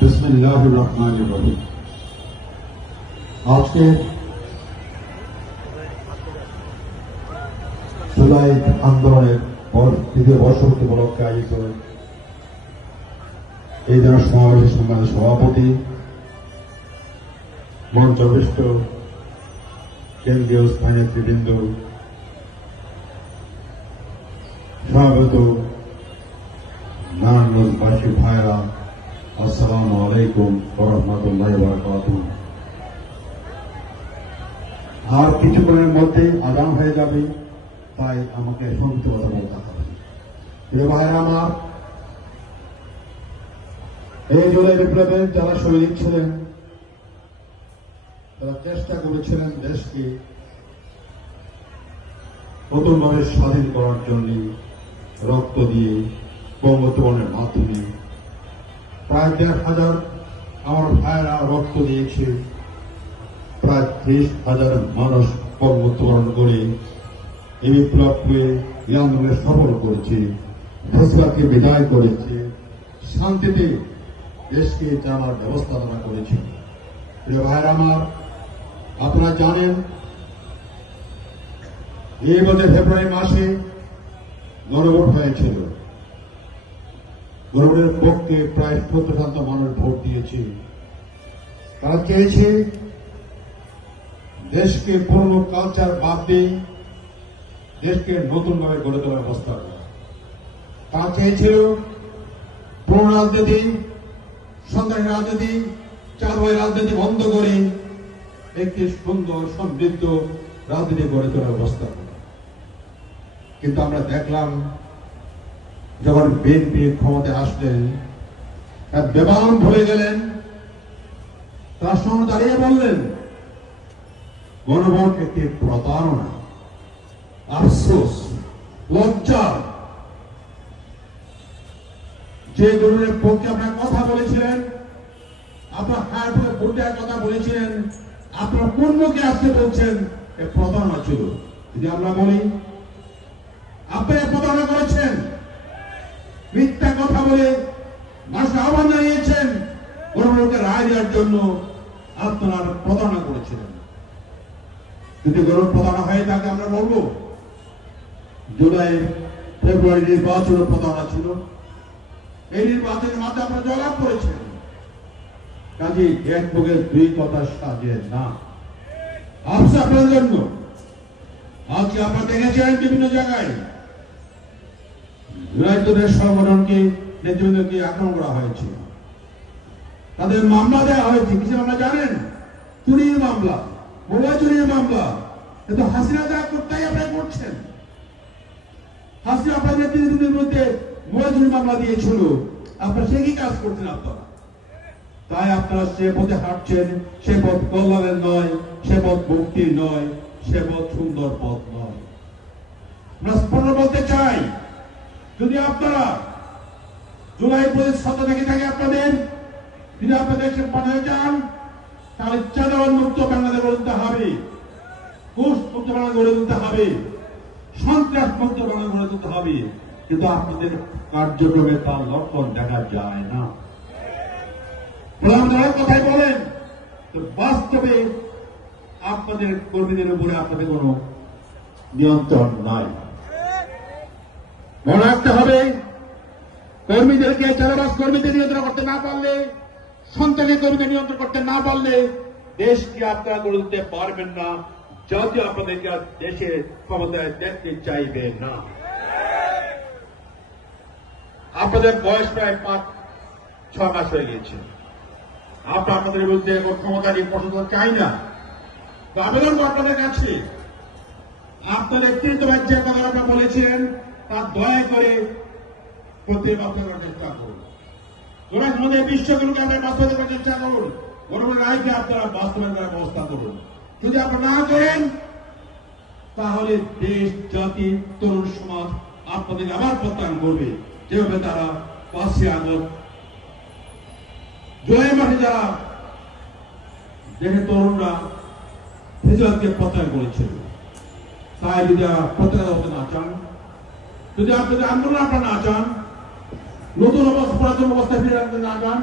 বিসমিল্লাহির রহমানির রহিম। আজকে জুলাই আন্দোলনের তৃতীয় বর্ষপূর্তি উপলক্ষে আয়োজিত এই জেলার সমাবেশের সম্মানিত সভাপতি, মঞ্চবিষ্ট কেন্দ্রীয় স্থায়ী নেতৃবৃন্দ, স্বাগত নারায়ণগঞ্জবাসী ভাইরা, আসসালামু আলাইকুম ওয়া রাহমাতুল্লাহি ওয়া বারাকাতুহু। আর কিছুক্ষণের মধ্যে আযান হয়ে যাবে, তাই আমাকে সংক্ষিপ্ত কথা বলতে হবে। প্রিয় ভাইরা আমার, এই জুলাই বিপ্লবে যারা শহীদ ছিলেন, তারা চেষ্টা করেছিলেন দেশকে নতুনভাবে স্বাধীন করার জন্য রক্ত দিয়ে, বঙ্গোত্তোলনের মাধ্যমে প্রায় ১,৫০০ আমার ভাইয়েরা রক্ত দিয়েছে। প্রায় ৩০,০০০ মানুষ বঙ্গোত্তোলন করে এই বিপ্লবকে এই আন্দোলনে সফল করেছে, ফেসলাকে বিদায় করেছে, শান্তিতে দেশকে চালার ব্যবস্থা তারা করেছে। প্রিয় ভাইয়েরা আমার, আপনারা জানেন এই বছর ফেব্রুয়ারি মাসে গণভোট হয়েছিল। গণভোটের পক্ষে প্রায় ৭০% মানুষ ভোট দিয়েছে। তারা চেয়েছে দেশকে পুরনো কালচার বাদ দিয়ে দেশকে নতুনভাবে গড়ে তোলার ব্যবস্থা করা। তারা চেয়েছিল পুরনো রাজনীতি, সন্ত্রাসী রাজনীতি, চাঁদাবাজি রাজনীতি বন্ধ করে একটি সুন্দর সমৃদ্ধ রাজনীতি গড়ে তোলার ব্যবস্থা করা। কিন্তু আমরা দেখলাম যখন বিএনপি ক্ষমতায় আসলেন, বেবান ভুলে গেলেন। তার সঙ্গে দাঁড়িয়ে বললেন গণভোট একটি প্রতারণা, আফসোস, লজ্জা। যে গণভোটের পক্ষে আপনার কথা বলেছিলেন, আপনার হায়ার ভোট দেওয়ার কথা বলেছিলেন, আপনার কোন মুখে আসতে বলছেন এ প্রতারণা ছিল। যদি আমরা বলি আপনারা প্রতারণা করেছেন, মিথ্যা কথা বলে মানুষকে আহ্বান জানিয়েছেন গণভোটকে রায় দেওয়ার জন্য, আপনারা প্রতারণা করেছিলেন। যদি গণভোট প্রতারণা হয়ে থাকে আমরা বলবো জুলাই ফেব্রুয়ারি নির্বাচনের প্রতারণা ছিল। এই নির্বাচনের মাধ্যমে আপনারা জয়লাভ করেছেন। কাজে এক বুকের দুই কথা সাজিয়ে না। আফসোস আপনাদের জন্য। আজকে আপনারা দেখেছেন বিভিন্ন জায়গায় জুলাইদের সংগঠনকে, নেতৃবৃন্দকে আক্রমণ করা হয়েছে, তাদের মামলা দেওয়া হয়েছে। কিছু মামলা জানেন? চুরির মামলা, মোবাইল চুরির মামলা। কিন্তু হাসিনা যা করতেই আপনারা করছেন। হাসিনা আপনাদের নেতৃবৃন্দের বিরুদ্ধে মোবাইল চুরির মামলা দিয়েছিল, আপনারা সে কি কাজ করছেন আপনারা? তাই আপনারা সে পথে হাঁটছেন, সে পথ কল্যাণের নয়, সে পথ মুক্তির নয়, সে পথ সুন্দর পথ নয়। আমরা স্পষ্ট বলতে চাই, যদি আপনারা জুলাই প্রতিষ্ঠাতা দেখে থাকে আপনাদের, যদি আপনাদের দেশে পাঠাতে চান, তাহলে চাঁদাবাজ মুক্ত বাংলাদেশ গড়ে তুলতে হবে, ঘুষ মুক্ত বাংলাদেশ গড়ে তুলতে হবে, সন্ত্রাস মুক্ত বাংলাদেশ গড়ে তুলতে হবে। কিন্তু আপনাদের কার্যক্রমে তার লক্ষণ দেখা যায় না। প্রধানমন্ত্রী কথাই বলেন, বাস্তবে আপনাদের কর্মীদের উপরে আপনাদের কোন নিয়ন্ত্রণ নাই। মনে রাখতে হবে, কর্মীদেরকে, চাঁদাবাজ কর্মীদের নিয়ন্ত্রণ করতে না পারলে, সন্ত্রাসী কর্মীদের নিয়ন্ত্রণ করতে না পারলে দেশকে আপনারা গড়ে তুলতে পারবেন না। যদিও আপনাদেরকে দেশে ক্ষমতায় দেখতে চাইবে না। আপনাদের বয়স প্রায় ৫-৬ মাস হয়ে গিয়েছে। আমরা আপনাদের বিরুদ্ধে ক্ষমতা নিয়ে প্রশ্ন চাই না। তো আবেদন আপনাদের কাছে, আপনাদের নেতৃত্ব যে কথা আপনারা বলেছিলেন তা দয়া করে প্রতিবাদ করার চেষ্টা করুন। আমাদের বিশ্বগুলোকে আপনারা বাস্তবায়ন করার চেষ্টা করুন। গণভোটের রায়কে আপনারা বাস্তবায়ন করার ব্যবস্থা করুন। যদি আপনারা না করেন, তাহলে দেশ, জাতি, তরুণ সমাজ আপনাদের আবার প্রত্যাখ্যান করবে। যেভাবে তারা ৫ই আগস্ট, জুলাই মাসে যারা দেশের তরুণরা ফেসিবাদকে প্রত্যাখ্যান করেছিল, তাই যদি প্রত্যাখ্যান হতে না চান, যদি আপনাদের আন্দোলন আপনারা না চান, নতুন অবস্থা পুরাতন অবস্থায় ফিরে রাখতে না যান,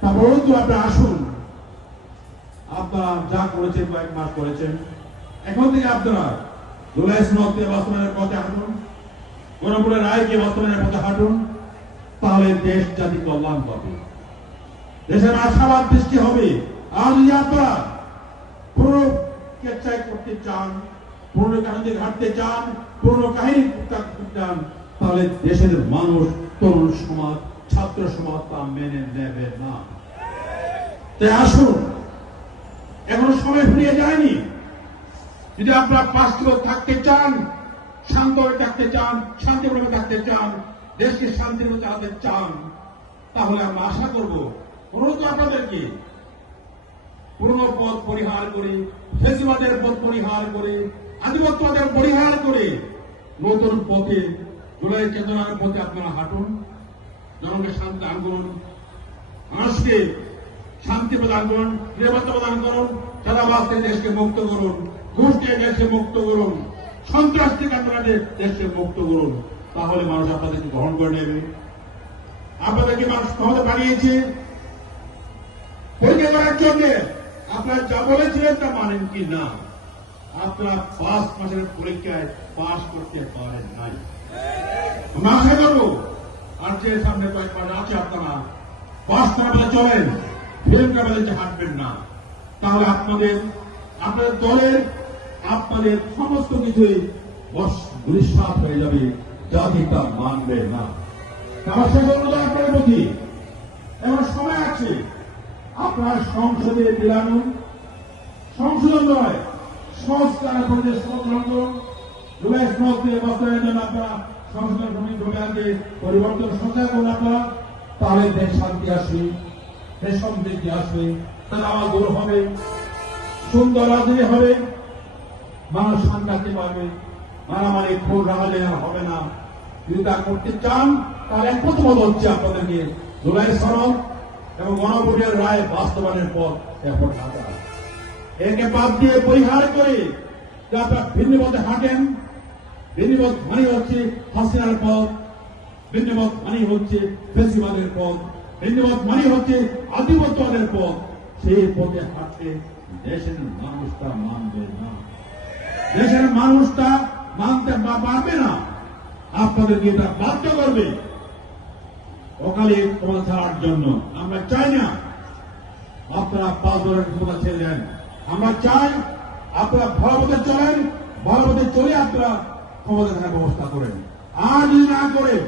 তারপরেও তো আপনি আসুন। আপনারা যা করেছেন, কয়েক মাস করেছেন, এখন থেকে আপনারা জুলাই সনদকে বাস্তবায়নের পথে হাঁটুন, গণভোটের রায়কে বাস্তবায়নের পথে হাঁটুন, তাহলে দেশ জাতি কল্যাণ পাবে, দেশের আশাবাদ সৃষ্টি হবে। আর যদি আপনারা পুরো কেচ্ছায় করতে চান, পুরনো কাহিনী ঘাটতে চান, পুরনো কাহিনী করতে চান, তাহলে দেশের মানুষ, তরুণ সমাজ, ছাত্র সমাজ তা মেনে নেবে না। তাই আসুন, এখনো সময় ফিরিয়ে যায়নি। যদি আপনারা বাস্তব থাকতে চান, শান্তভাবে থাকতে চান, শান্তিভাবে থাকতে চান, দেশকে শান্তিভাবে চালাতে চান, তাহলে আমরা আশা করব অনুরোধ আপনাদেরকে পুরনো পথ পরিহার করে, ফেসিবাদের পথ পরিহার করে, আধিপত্যবাদের পরিহার করে নতুন পথে, জুলাই চেতনার পথে আপনারা হাঁটুন। জনগণকে শান্তি দান করুন, মানুষকে শান্তি প্রদান করুন, নিরাপত্তা প্রদান করুন, চাঁদাবাজ থেকে দেশকে মুক্ত করুন, ঘুষ থেকে দেশকে মুক্ত করুন, সন্ত্রাস থেকে আপনারা দেশকে মুক্ত করুন। তাহলে মানুষ আপনাদেরকে গ্রহণ করে নেবে। আপনাদেরকে মানুষ ক্ষমতা বানিয়েছে পরীক্ষা করার জন্য আপনারা যা বলেছিলেন তা মানেন কি না। আপনারা 5 মাসের পরীক্ষায় পাশ করতে পারেন নাই। আমরা আশা করবো আর যে সামনে কয়েক মাস আছে আপনারা বাস্তব চলেন, ফিল্মটা বেঁধে হাঁটবেন না। তাহলে আপনাদের দলের, আপনাদের সমস্ত কিছুই দুঃসাৎ হয়ে যাবে, জাতি তা মানবে না। আমার শেষ অনুরোধ আপনাদের প্রতি, এমন সময় আছে, আপনার সংসদে বিরানুন, সংশোধন নয় সংস্কার পরিবেশ সংশোধন করুন। জুলাই সনদকে বাস্তবায়নের জন্য আপনারা সংস্কার কমিটি জমিয়াকে পরিবর্তন সংস্কার করুন আপনারা, তাহলে দেশ শান্তি আসবে, দেশ সমৃদ্ধি আসবে, তাহলে আমার দূর হবে, সুন্দর রাজনীতি হবে, মানুষ শান্তি পাবে, মারামারি খুন রাহাজানি হবে না। যদি তা করতে চান তাহলে একমাত্র পথ হচ্ছে আপনাদেরকে জুলাই সনদ এবং গণভোটের রায় বাস্তবায়নের পথ এখন হাঁটা। একে বাদ দিয়ে পরিহার করে যে আপনারা ভিন্ন পথে হাঁটেন, ভিন্ন পথ মানে হচ্ছে হাসিনার পথ, ভিন্ন পথ মানে হচ্ছে ফেসিবাদের পথ, ভিন্ন পথ মানে হচ্ছে আধিপত্যবাদের পথ। সেই পথে হাঁটতে দেশের মানুষটা মানবে না, দেশের মানুষটা মানতে পারবে না। আপনাদেরকে এটা বাধ্য করবে অকালে ক্ষমতা ছাড়ার জন্য। আমরা চাই না আপনারা 5 বছরের ক্ষমতা ছেড়ে দেন। আমরা চাই আপনারা ভালো পথে চলেন, ভালো পথে চলে আপনারা ক্ষমতা থাকার ব্যবস্থা করেন। আর যদি না করেন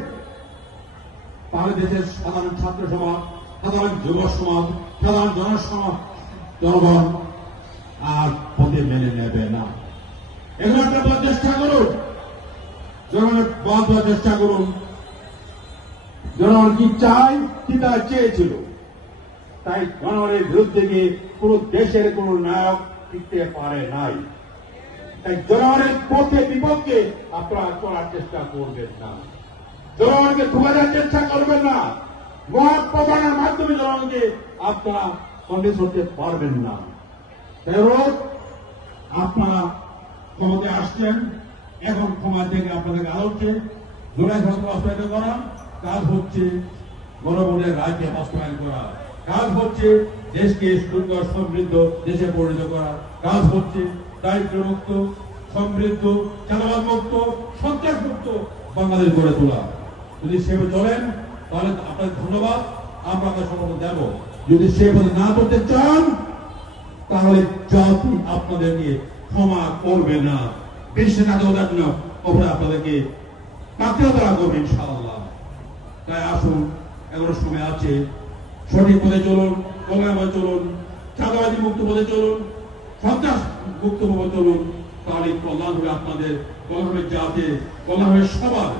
তাহলে দেশের সাধারণ ছাত্র সমাজ, সাধারণ যুব সমাজ, সাধারণ জনগণ আর পথে মেনে নেবে না। এগুলো একটা চেষ্টা করুন, জনগণের বাদ দেওয়ার চেষ্টা করুন। জনগণ কি চাই, কি তা চেয়েছিল, তাই জনগণের বিরুদ্ধে গিয়ে কোন দেশের কোন নায়ক টিকতে পারে নাই। তাই জনগণের পথে বিপক্ষে আপনারা চলার চেষ্টা করবেন না, জনগণকে ধোকার চেষ্টা করবেন না, মহৎ প্রধানের মাধ্যমে জনগণকে আপনারা কন্ডিস করতে পারবেন না। তাই রোজ আপনারা ক্ষমতায় আসছেন, এখন ক্ষমতা থেকে আপনাদেরকে আলোচ্ছে জুলাই সনদ বাস্তবায়ন করা, কাজ হচ্ছে গণভোটের রায়কে বাস্তবায়ন করা, কাজ হচ্ছে দেশকে সুন্দর সমৃদ্ধ দেশে পরিণত করা, কাজ হচ্ছে দারিদ্র্যমুক্ত, সমৃদ্ধ, চাঁদাবাজ মুক্ত, সন্ত্রাস মুক্ত বাংলাদেশ গড়ে তোলা। যদি সেভাবে চলেন তাহলে আপনাদের ধন্যবাদ, আমরা আপনার সমর্থন দেব। যদি সেভাবে না করতে চান তাহলে জাতি আপনাদেরকে ক্ষমা করবে না, বিশ্বের কাছে ওদের জন্য আপনাদেরকে কাতরাতারা করবে ইনশাআল্লাহ। তাই আসুন, এখনো সময় আছে, সঠিক পথে চলুন, কল্যাণময় চলুন, চাঁদাবাজি মুক্ত পথে চলুন, সন্ত্রাস মুক্ত পথে চলুন, তাহলে কল্যাণ হবে আপনাদের, কল্যাণ হবে জাতি, কল্যাণ হবে সবার।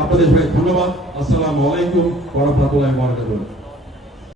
আপনাদের সবাই ধন্যবাদ। আসসালামু আলাইকুম ওয়া রাহমাতুল্লাহি ওয়া বারাকাতুহু।